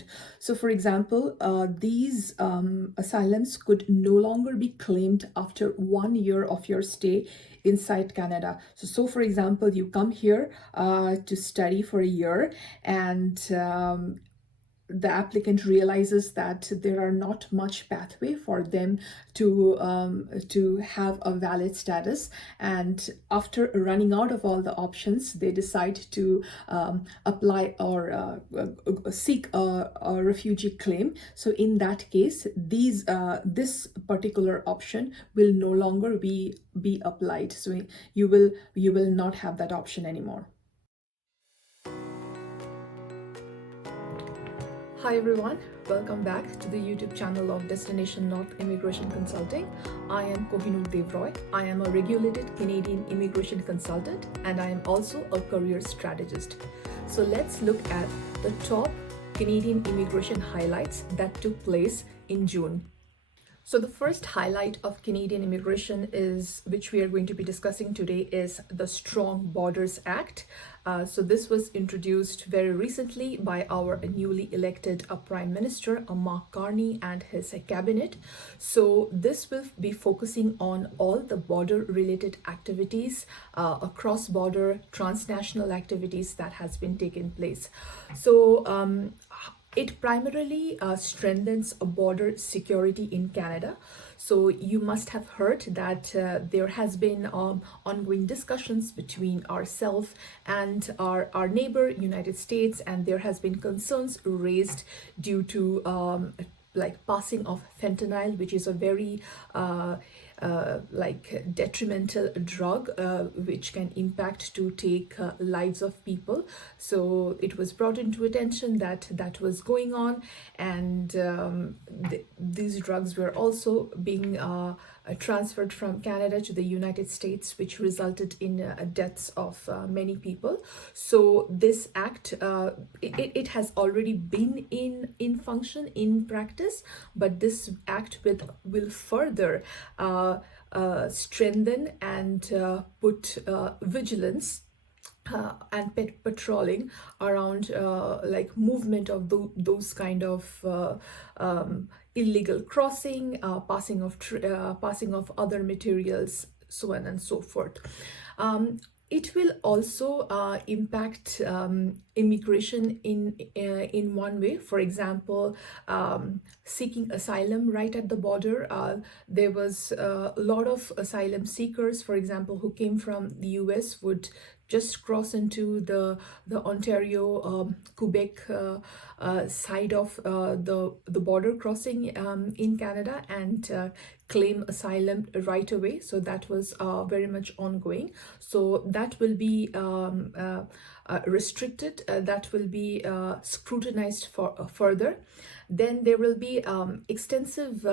claimed. So for example, these asylums could no longer be claimed after 1 year of your stay inside Canada. So for example, you come here to study for a year, and the applicant realizes that there are not much pathway for them to have a valid status, and after running out of all the options, they decide to apply or seek a refugee claim. So in that case, this particular option will no longer be applied. So you will not have that option anymore. Hi everyone, welcome back to the YouTube channel of Destination North Immigration Consulting. I am Kohinoor Devroy. I am a regulated Canadian immigration consultant, and I am also a career strategist. So let's look at the top Canadian immigration highlights that took place in June. So the first highlight of Canadian immigration which we are going to be discussing today, is the Strong Borders Act. So this was introduced very recently by our newly elected Prime Minister, Mark Carney, and his cabinet. So this will be focusing on all the border-related activities, cross-border transnational activities that has been taken place. So it primarily strengthens border security in Canada. So you must have heard that there has been ongoing discussions between ourselves and our neighbor United States, and there has been concerns raised due to like passing of fentanyl, which is a very detrimental drug which can impact to take lives of people. So it was brought into attention that that was going on, and these drugs were also being transferred from Canada to the United States, which resulted in deaths of many people. So this act, it has already been in function, in practice, but this act will further strengthen and put vigilance and patrolling around like movement of those kind of illegal crossing, passing of other materials, so on and so forth. It will also impact immigration in one way. For example, seeking asylum right at the border. There was a lot of asylum seekers, for example, who came from the US, would just cross into the Ontario Quebec side of the border crossing in Canada, and claim asylum right away. So that was very much ongoing. So that will be restricted, that will be scrutinized further. Then there will be extensive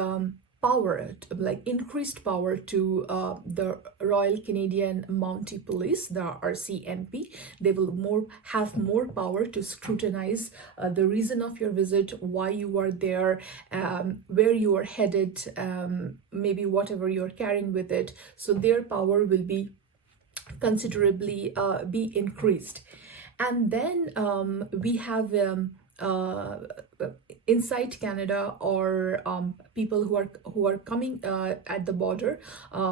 power, like increased power to the Royal Canadian Mounted Police, the RCMP. They will have more power to scrutinize the reason of your visit, why you are there, where you are headed, maybe whatever you're carrying with it. So their power will be considerably be increased. And then we have inside Canada, or people who are coming at the border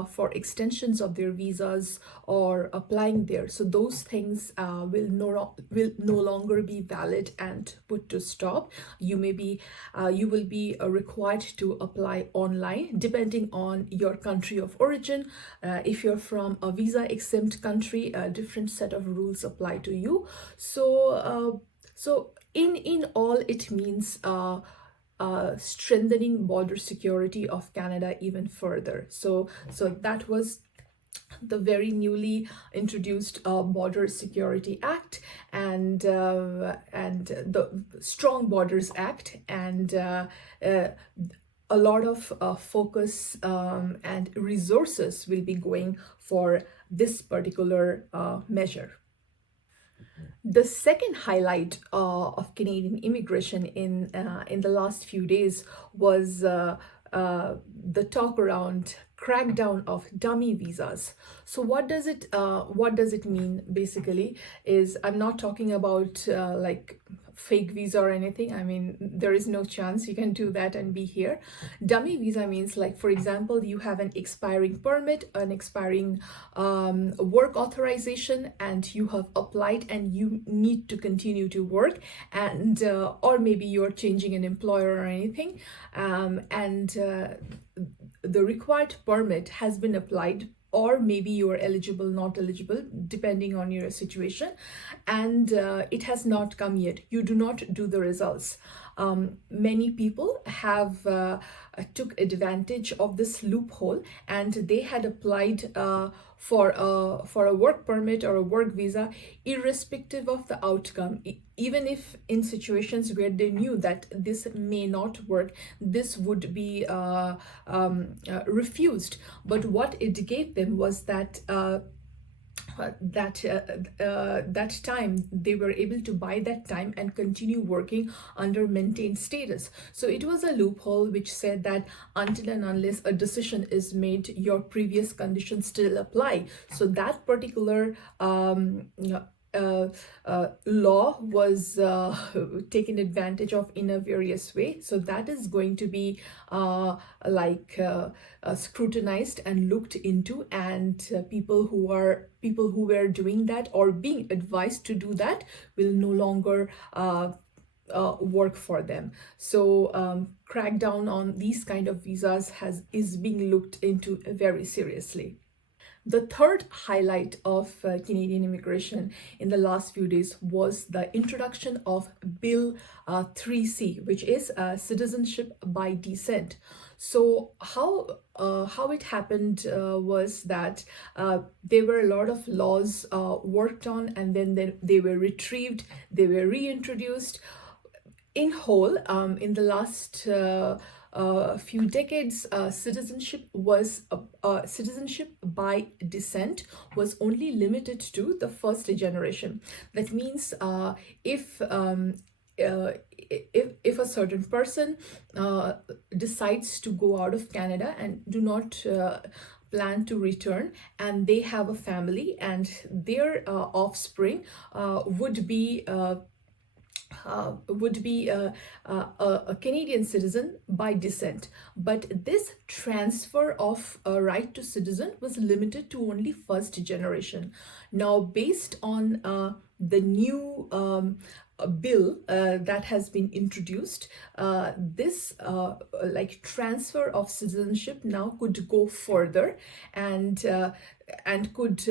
for extensions of their visas or applying there. So those things will no longer be valid and put to stop. You will be required to apply online depending on your country of origin. If you're from a visa exempt country, a different set of rules apply to you. So in all, it means strengthening border security of Canada even further. So that was the very newly introduced Border Security Act, and the Strong Borders Act, and a lot of focus and resources will be going for this particular measure. The second highlight of Canadian immigration in the last few days was the talk around crackdown of dummy visas. So what does it mean? Basically, is I'm not talking about like fake visa or anything. I mean, there is no chance you can do that and be here. Dummy visa means, like, for example, you have an expiring permit, an expiring work authorization, and you have applied and you need to continue to work, and or maybe you're changing an employer or anything, and the required permit has been applied, or maybe you are eligible, not eligible, depending on your situation, and it has not come yet. You do not do the results. Many people have took advantage of this loophole, and they had applied for a work permit or a work visa, irrespective of the outcome. Even if in situations where they knew that this may not work, this would be refused. But what it gave them was that that time they were able to buy that time and continue working under maintained status. So it was a loophole which said that until and unless a decision is made, your previous conditions still apply. So that particular law was taken advantage of in a various way. So that is going to be scrutinized and looked into, and people who were doing that or being advised to do that will no longer work for them. So crackdown on these kind of visas is being looked into very seriously. The third highlight of Canadian immigration in the last few days was the introduction of Bill 3C, which is Citizenship by Descent. So how it happened was that there were a lot of laws worked on, and then they were retrieved, they were reintroduced. In whole, in the last few decades, citizenship by descent was only limited to the first generation. That means if a certain person decides to go out of Canada and do not plan to return, and they have a family, and their offspring would be a Canadian citizen by descent. But this transfer of a right to citizen was limited to only first generation. Now, based on the new bill that has been introduced, this transfer of citizenship now could go further, and could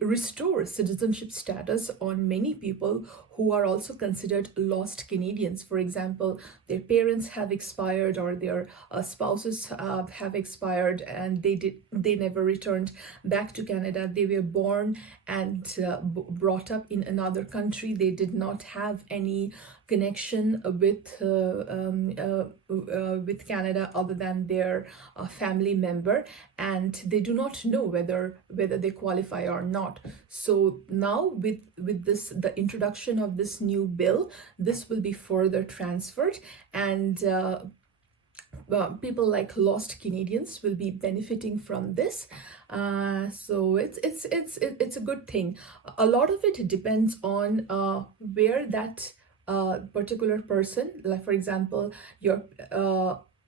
restore citizenship status on many people who are also considered lost Canadians. For example, their parents have expired, or their spouses have expired, and they never returned back to Canada. They were born and brought up in another country. They did not have any connection with Canada other than their family member, and they do not know whether they qualify or not. So now with the introduction of this new bill, this will be further transferred, and people like lost Canadians will be benefiting from this. So it's a good thing. A lot of it depends on where that particular person, like for example, your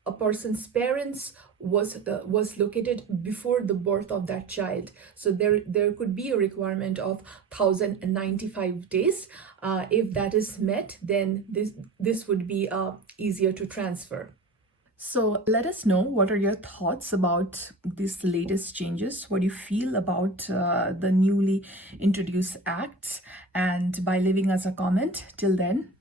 a person's parents was located before the birth of that child. So there could be a requirement of 1,095 days. If that is met, then this would be easier to transfer. So let us know, what are your thoughts about these latest changes? What do you feel about the newly introduced acts? And by leaving us a comment. Till then,